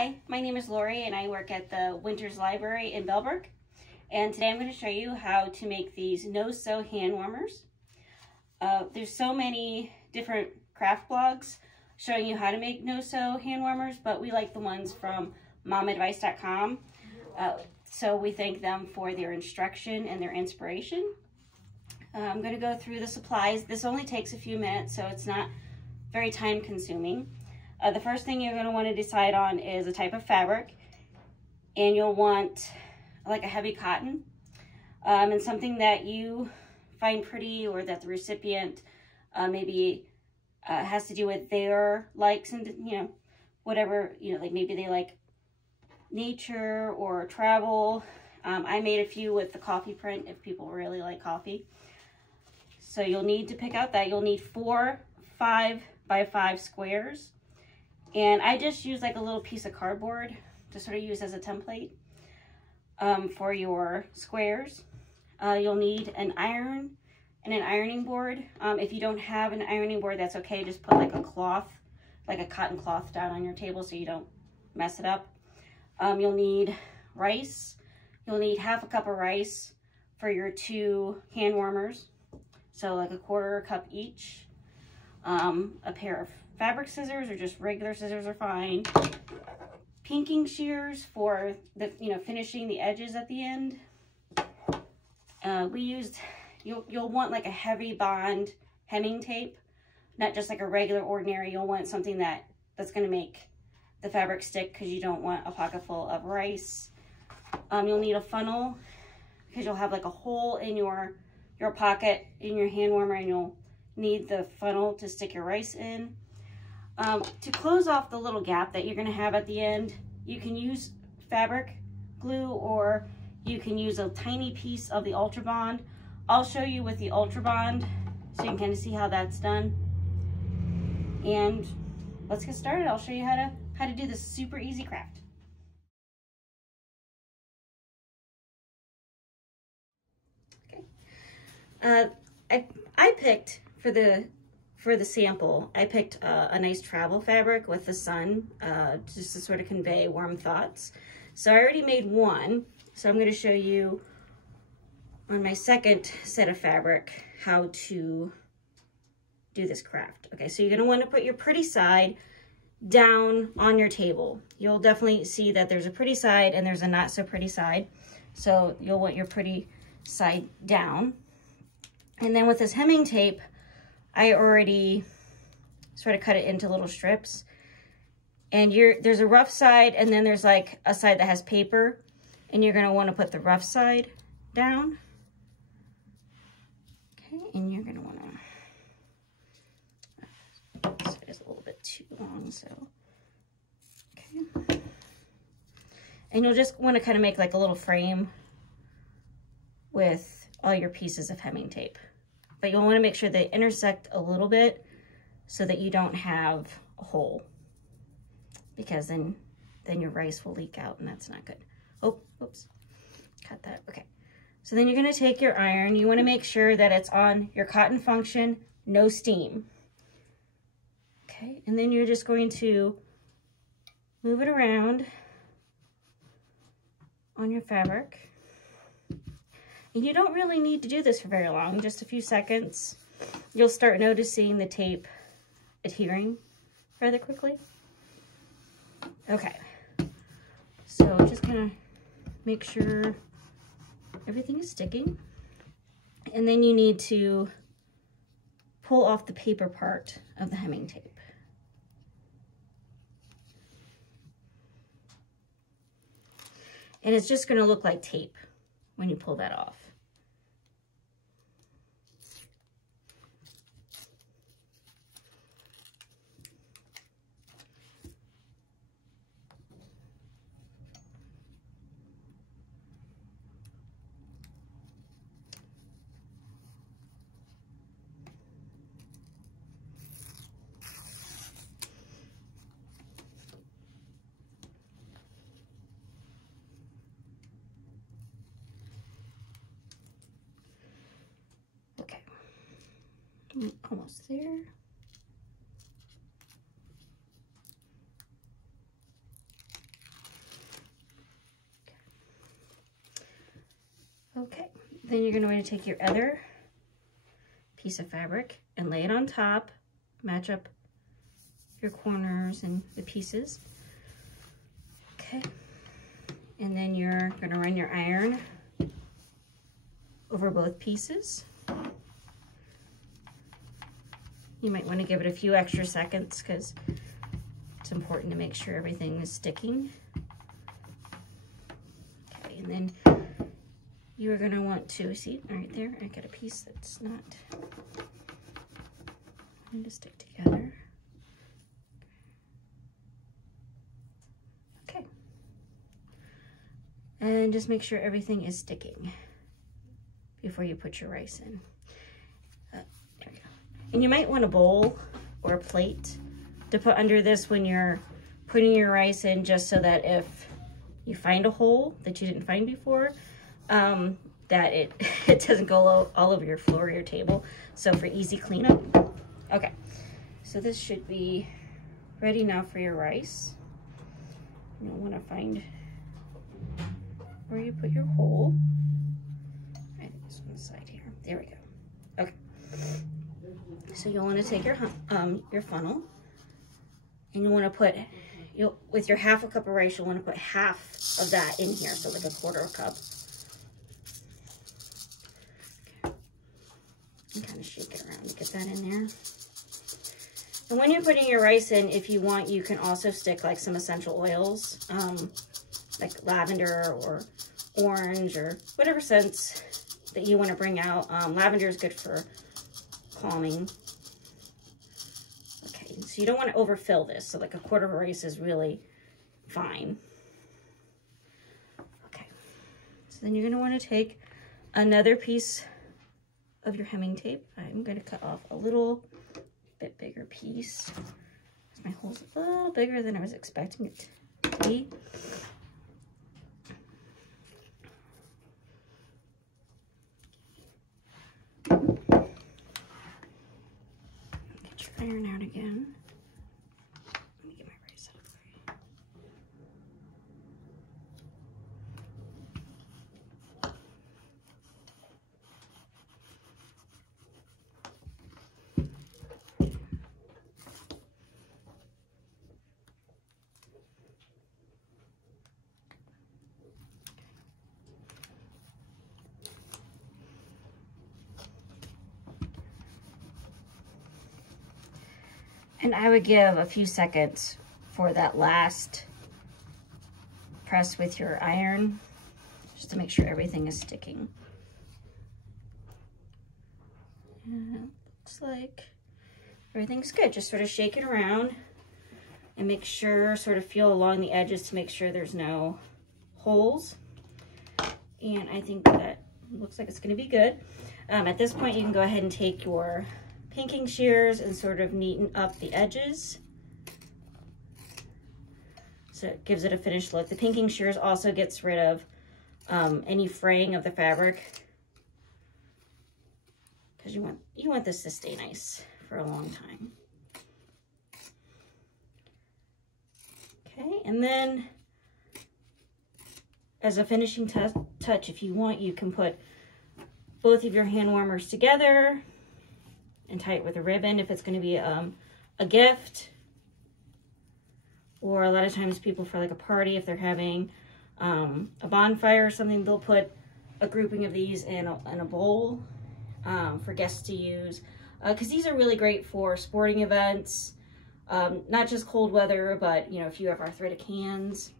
Hi, my name is Lori and I work at the Winters Library in Bellbrook. And today I'm going to show you how to make these no-sew hand warmers. There's so many different craft blogs showing you how to make no-sew hand warmers, but we like the ones from momadvice.com. So we thank them for their instruction and their inspiration. I'm going to go through the supplies. This only takes a few minutes, so it's not very time consuming. The first thing you're going to want to decide on is a type of fabric, and you'll want like a heavy cotton and something that you find pretty, or that the recipient maybe has to do with their likes and whatever, like maybe they like nature or travel. I made a few with the coffee print if people really like coffee. So you'll need to pick out that. You'll need 4 5x5 squares. And I just use like a little piece of cardboard to sort of use as a template for your squares. You'll need an iron and an ironing board. If you don't have an ironing board, that's okay. Just put like a cloth, like a cotton cloth down on your table so you don't mess it up. You'll need rice. You'll need 1/2 cup of rice for your 2 hand warmers. So like 1/4 cup each. A pair of fabric scissors, or just regular scissors are fine. Pinking shears for the finishing the edges at the end. You'll want like a heavy bond hemming tape, not just like a regular ordinary. You'll want something that's going to make the fabric stick, because you don't want a pocket full of rice. You'll need a funnel, because you'll have like a hole in your pocket in your hand warmer, and you'll need the funnel to stick your rice in. To close off the little gap that you're going to have at the end, you can use fabric glue, or you can use a tiny piece of the Ultra Bond. I'll show you with the Ultra Bond so you can kind of see how that's done. And let's get started. I'll show you how to do this super easy craft. Okay. I picked for the sample, I picked a nice travel fabric with the sun, just to sort of convey warm thoughts. So I already made one, so I'm going to show you on my second set of fabric how to do this craft. Okay, so you're going to want to put your pretty side down on your table. You'll definitely see that there's a pretty side and there's a not so pretty side. So you'll want your pretty side down. And then with this hemming tape, I already sort of cut it into little strips. And there's a rough side, and then there's like a side that has paper, and you're going to want to put the rough side down. Okay, and you're going to want to, this is a little bit too long, so, okay. And you'll just want to kind of make like a little frame with all your pieces of hemming tape. But you'll want to make sure they intersect a little bit so that you don't have a hole, because then your rice will leak out, and that's not good. Oh, oops, cut that. Okay, so then you're going to take your iron. You want to make sure that it's on your cotton function, no steam. Okay, and then you're just going to move it around on your fabric. And you don't really need to do this for very long, just a few seconds. You'll start noticing the tape adhering rather quickly. Okay, so just gonna make sure everything is sticking. And then you need to pull off the paper part of the hemming tape. And it's just gonna look like tape when you pull that off. Almost there. Okay, then you're going to take your other piece of fabric and lay it on top, match up your corners and the pieces. Okay, and then you're going to run your iron over both pieces. You might want to give it a few extra seconds because it's important to make sure everything is sticking. Okay, and then you are going to want to, see right there, I got a piece that's not going to stick together. Okay. And just make sure everything is sticking before you put your rice in. There we go. And you might want a bowl or a plate to put under this when you're putting your rice in, just so that if you find a hole that you didn't find before, that it doesn't go all over your floor or your table. So for easy cleanup. Okay, so this should be ready now for your rice. You'll want to find where you put your hole. I think this one's side here. There we go. Okay. So you'll want to take your funnel, and you want to put, with your half a cup of rice, you'll want to put half of that in here, so like a quarter cup. Okay. And kind of shake it around to get that in there. And when you're putting your rice in, if you want, you can also stick like some essential oils, like lavender or orange or whatever scents that you want to bring out. Lavender is good for calming. Okay, so you don't want to overfill this. So like a quarter of a rice is really fine. Okay, so then you're going to want to take another piece of your hemming tape. I'm going to cut off a little bit bigger piece. My hole's a little bigger than I was expecting it to be. Get your iron out again. Let me get my rice out of the way. And I would give a few seconds for that last press with your iron, just to make sure everything is sticking. And it looks like everything's good. Just sort of shake it around and make sure, sort of feel along the edges to make sure there's no holes. And I think that looks like it's going to be good. At this point, you can go ahead and take your pinking shears and sort of neaten up the edges, so it gives it a finished look. The pinking shears also gets rid of any fraying of the fabric, because you want this to stay nice for a long time. Okay, and then as a finishing touch, if you want, you can put both of your hand warmers together and tie it with a ribbon if it's going to be a gift, or a lot of times people, for like a party, if they're having a bonfire or something, they'll put a grouping of these in a bowl for guests to use, because these are really great for sporting events, not just cold weather, but if you have arthritic hands.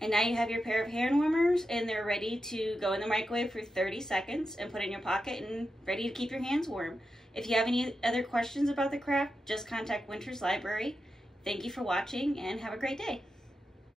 And now you have your pair of hand warmers, and they're ready to go in the microwave for 30 seconds and put in your pocket and ready to keep your hands warm. If you have any other questions about the craft, just contact Winters Library. Thank you for watching and have a great day.